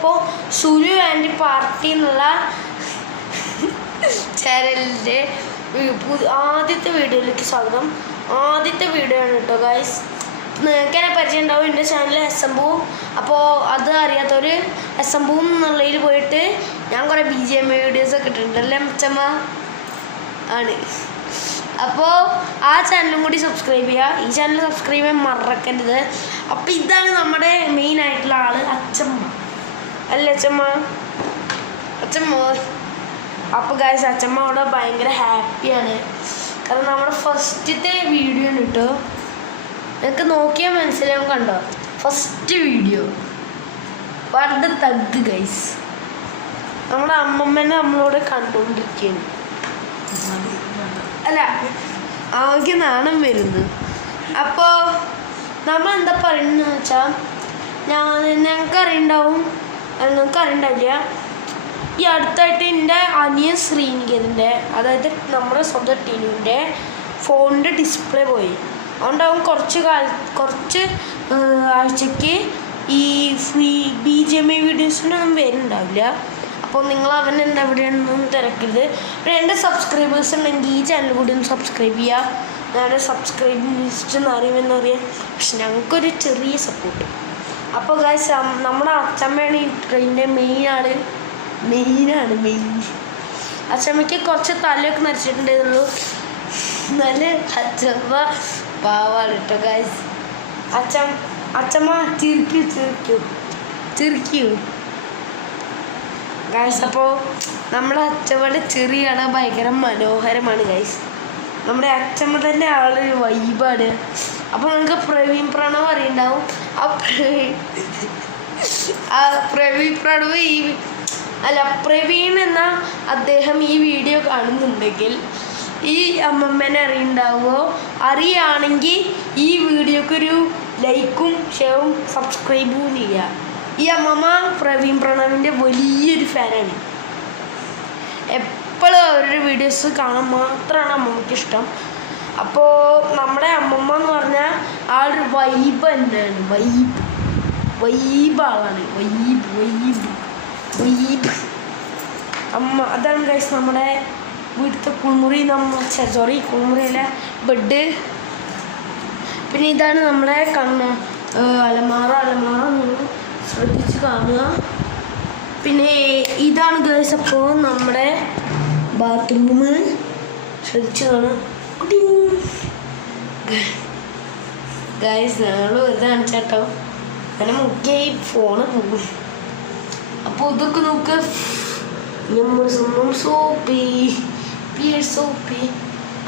അപ്പോൾ Sulu and party എന്നുള്ള ചാനലിൻ്റെ ആദ്യത്തെ വീഡിയോയിലേക്ക് സ്വാഗതം. ആദ്യത്തെ വീഡിയോ ആണ് കേട്ടോ ഗൈസ്. നിങ്ങൾക്ക് എന്നെ പരിചയം ഉണ്ടാവും, എൻ്റെ ചാനൽ SMBU. അപ്പോൾ അത് അറിയാത്തവർ SMBU എന്നുള്ളതിൽ പോയിട്ട് ഞാൻ കുറേ BGMI വീഡിയോസൊക്കെ ഇട്ടിട്ടുണ്ടല്ലേ അമ്മച്ചമ്മ ആണ്. അപ്പോൾ ആ ചാനലും കൂടി സബ്സ്ക്രൈബ് ചെയ്യുക. ഈ ചാനൽ സബ്സ്ക്രൈബ് ചെയ്യാൻ മറക്കരുത്. അപ്പോൾ ഇതാണ് നമ്മുടെ മെയിൻ ആയിട്ടുള്ള ആള്, അച്ചമ്മ അല്ലേ അച്ചമ്മ? അച്ചമ്മ. അപ്പോൾ ഗൈസ് അച്ചമ്മ അവിടെ ഭയങ്കര ഹാപ്പിയാണ്, കാരണം നമ്മുടെ ഫസ്റ്റത്തെ വീഡിയോ ആണ് കേട്ടോ. നിങ്ങൾക്ക് നോക്കിയാൽ മനസ്സിലാവും, കണ്ടോ ഫസ്റ്റ് വീഡിയോ വളരെ തഗ് ഗൈസ്. നമ്മുടെ അമ്മമ്മനെ നമ്മളോട് കണ്ടുകൊണ്ടിരിക്കുകയാണ്. അല്ല ആകെ നാണം വരുന്നു. അപ്പോൾ നമ്മൾ എന്താ പറയുന്നത് വെച്ചാൽ, ഞങ്ങൾക്ക് അറിയണ്ടാവില്ല, ഈ അടുത്തായിട്ട് എൻ്റെ അനിയൻ ശ്രീനികേതിൻ്റെ, അതായത് നമ്മുടെ സ്വന്തം ടീമിൻ്റെ ഫോണിൻ്റെ ഡിസ്പ്ലേ പോയി. അതുകൊണ്ട് അവൻ കുറച്ച് ആഴ്ചയ്ക്ക് ഈ BGMI വീഡിയോസിനൊന്നും വരുന്നുണ്ടാവില്ല. അപ്പോൾ നിങ്ങൾ അവൻ എന്താ എവിടെയാണെന്നൊന്നും തിരക്കരുത്. പിന്നെ എൻ്റെ സബ്സ്ക്രൈബേഴ്സ് ഉണ്ടെങ്കിൽ ഈ ചാനൽ കൂടി ഒന്ന് സബ്സ്ക്രൈബ് ചെയ്യുക. ഞങ്ങളുടെ സബ്സ്ക്രൈബ് ലിസ്റ്റ് എന്നറിയാം, പക്ഷെ ഞങ്ങൾക്കൊരു ചെറിയ സപ്പോർട്ട്. അപ്പോൾ ഗൈസ് നമ്മുടെ അച്ചമ്മയാണ് ഈ ട്രെയിനിൻ്റെ മെയിനാണ്. അച്ചമ്മയ്ക്ക് കുറച്ച് തലയൊക്കെ നരച്ചിട്ടുണ്ടായിരുന്നുള്ളൂ, നല്ല അച്ചമ്മ പാവാണ് കേട്ടോ ഗൈസ്. അച്ചമ്മ ചിരിക്കൂ ഗൈസ്. അപ്പോൾ നമ്മുടെ അച്ചമ്മയുടെ ചെറിയാണ് ഭയങ്കര മനോഹരമാണ് ഗൈസ്. നമ്മുടെ അച്ചമ്മ തന്നെ ആളൊരു വൈബാണ്. അപ്പോൾ നിങ്ങൾക്ക് പ്രവീൺ പ്രണവ് അറിയുണ്ടാവും. പ്രവീൺ എന്ന അദ്ദേഹം ഈ വീഡിയോ കാണുന്നുണ്ടെങ്കിൽ ഈ അമ്മമ്മേനെ അറിയുകയാണെങ്കിൽ ഈ വീഡിയോക്കൊരു ലൈക്കും ഷെയറും സബ്സ്ക്രൈബും ചെയ്യുക. ഈ അമ്മമ്മ പ്രവീൺ പ്രണവിൻ്റെ വലിയൊരു ഫാനാണ്. എപ്പോഴും അവരുടെ വീഡിയോസ് കാണാൻ മാത്രമാണ് അമ്മമ്മയ്ക്ക് ഇഷ്ടം. അപ്പോൾ നമ്മുടെ അമ്മമ്മ എന്ന് പറഞ്ഞാൽ ആളൊരു വൈബ് തന്നെയാണ്, വൈബ് ആളാണ്, വൈബ് അമ്മ. അതാണ് ഗൈസ് നമ്മുടെ വീട്ടിലത്തെ കുളിമുറി, കുളിമുറിയിലെ ബെഡ്. പിന്നെ ഇതാണ് നമ്മുടെ അലമാറ നിങ്ങൾ ശ്രദ്ധിച്ച് കാണുക. പിന്നെ ഇതാണ് ഗൈസ് അപ്പോൾ നമ്മുടെ ബാത്റൂം, ശ്രദ്ധിച്ച് കാണുക ഗൈസ്. ഞങ്ങൾ വെറുതെ കാണിച്ചാട്ടോ, അങ്ങനെ മുക്കിയായി ഫോണ് പോകും. അപ്പോൾ ഇതൊക്കെ നോക്ക്, സോപ്പി.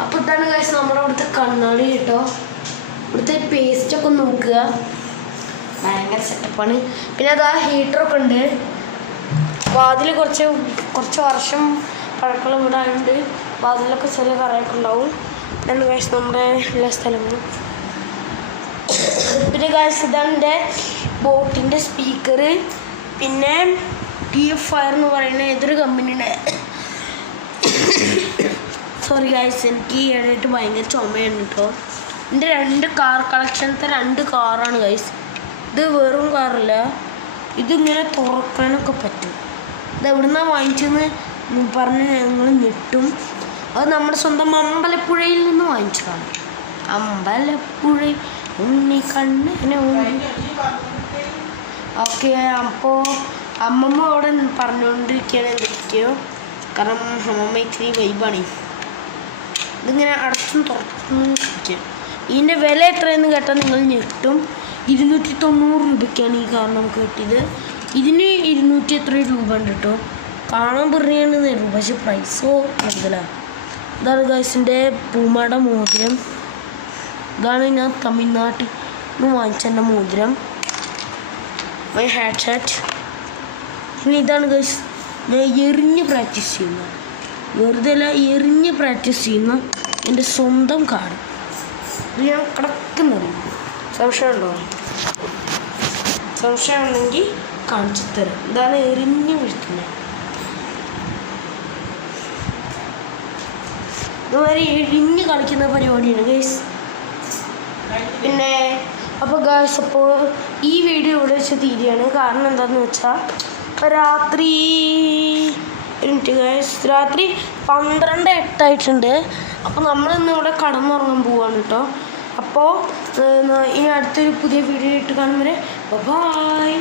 അപ്പോൾ ഇതാണ് ഗൈസ് നമ്മുടെ അവിടുത്തെ കണ്ണാടി കേട്ടോ. ഇവിടുത്തെ പേസ്റ്റൊക്കെ നോക്കുക, ഭയങ്കര സെറ്റപ്പാണ്. പിന്നെ അത് ആ ഹീറ്ററൊക്കെ ഉണ്ട്. വാതിൽ കുറച്ച് വർഷം പഴക്കമുള്ള വീടായതുകൊണ്ട് വാതിലൊക്കെ ചെറിയ കറയൊക്കെ ഉണ്ടാവും. ഇതാണ് ഗൈസ് നമ്മുടെ എല്ലാ സ്ഥലങ്ങളും. പിന്നെ ഗൈസ് ഇതാണ് എൻ്റെ ബോട്ടിൻ്റെ സ്പീക്കർ. പിന്നെ TF-Fire എന്ന് പറയുന്ന ഏതൊരു കമ്പനിയുടെ, സോറി ഗൈസ്, എനിക്ക് ഈയിടെയായിട്ട് ഭയങ്കര ചുമയാണ് കേട്ടോ. എൻ്റെ 2 കാർ കളക്ഷനത്തെ 2 കാറാണ് ഗൈസ്. ഇത് വെറും കാറല്ല, ഇതിങ്ങനെ തുറക്കാനൊക്കെ പറ്റും. ഇത് എവിടുന്നാണ് വാങ്ങിച്ചതെന്ന് പറഞ്ഞ് ഞങ്ങൾ ഞെട്ടും. അത് നമ്മുടെ സ്വന്തം അമ്പലപ്പുഴയിൽ നിന്ന് വാങ്ങിച്ചതാണ്. അമ്പലപ്പുഴ കണ്ണിനെ. ഓക്കെ, അപ്പോൾ അമ്മമ്മ അവിടെ പറഞ്ഞുകൊണ്ടിരിക്കുകയാണ് എന്തൊക്കെയോ, കാരണം അമ്മമ്മ ഇത്തിരി വൈബാണ്. ഇതിങ്ങനെ അടച്ചും തുറച്ചും ഇരിക്കുക. ഇതിൻ്റെ വില എത്രയെന്ന് കേട്ടാൽ നിങ്ങൾ ഞെട്ടും. 290 രൂപയ്ക്കാണ് ഈ കാർ നമുക്ക് കിട്ടിയത്. ഇതിന് 200 എത്ര രൂപ ഉണ്ട് കേട്ടോ. കാണാൻ പറഞ്ഞാണ് തരും, പക്ഷെ പ്രൈസോ കൂടുതലാണ്. ഇതാണ് ഗൈസിൻ്റെ പൂമാട മോതിരം. ഇതാണ് ഞാൻ തമിഴ്നാട്ടിൽ നിന്ന് വാങ്ങിച്ച എൻ്റെ മോതിരം, മൈ ഹാഡ്സെറ്റ്. പിന്നെ ഇതാണ് ഗൈസ് ഞാൻ എറിഞ്ഞ് പ്രാക്ടീസ് ചെയ്യുന്ന, വെറുതെ അല്ല എറിഞ്ഞ് പ്രാക്ടീസ് ചെയ്യുന്ന എൻ്റെ സ്വന്തം കാർഡ്. ഇത് ഞാൻ കിടക്കുന്നത്. സംശയം ഉണ്ടെങ്കിൽ കാണിച്ചു തരാം. ഇതാണ് എറിഞ്ഞ് വീഴ്ത്തുന്നത്. ഇതുമാതിരി എഴിഞ്ഞ് കളിക്കുന്ന പരിപാടിയാണ് ഗൈസ്. പിന്നെ അപ്പോൾ ഗായ്സ് അപ്പോൾ ഈ വീഡിയോ ഇവിടെ വെച്ച് തീരുകയാണ്. കാരണം എന്താണെന്ന് വെച്ചാൽ രാത്രി രാത്രി 12:08 അപ്പോൾ നമ്മളിന്ന് ഇവിടെ കടന്നുറങ്ങാൻ പോവാണ് കേട്ടോ. അപ്പോൾ ഇനി അടുത്തൊരു പുതിയ വീഡിയോ ഇട്ട് കാണും വരെ ബൈ.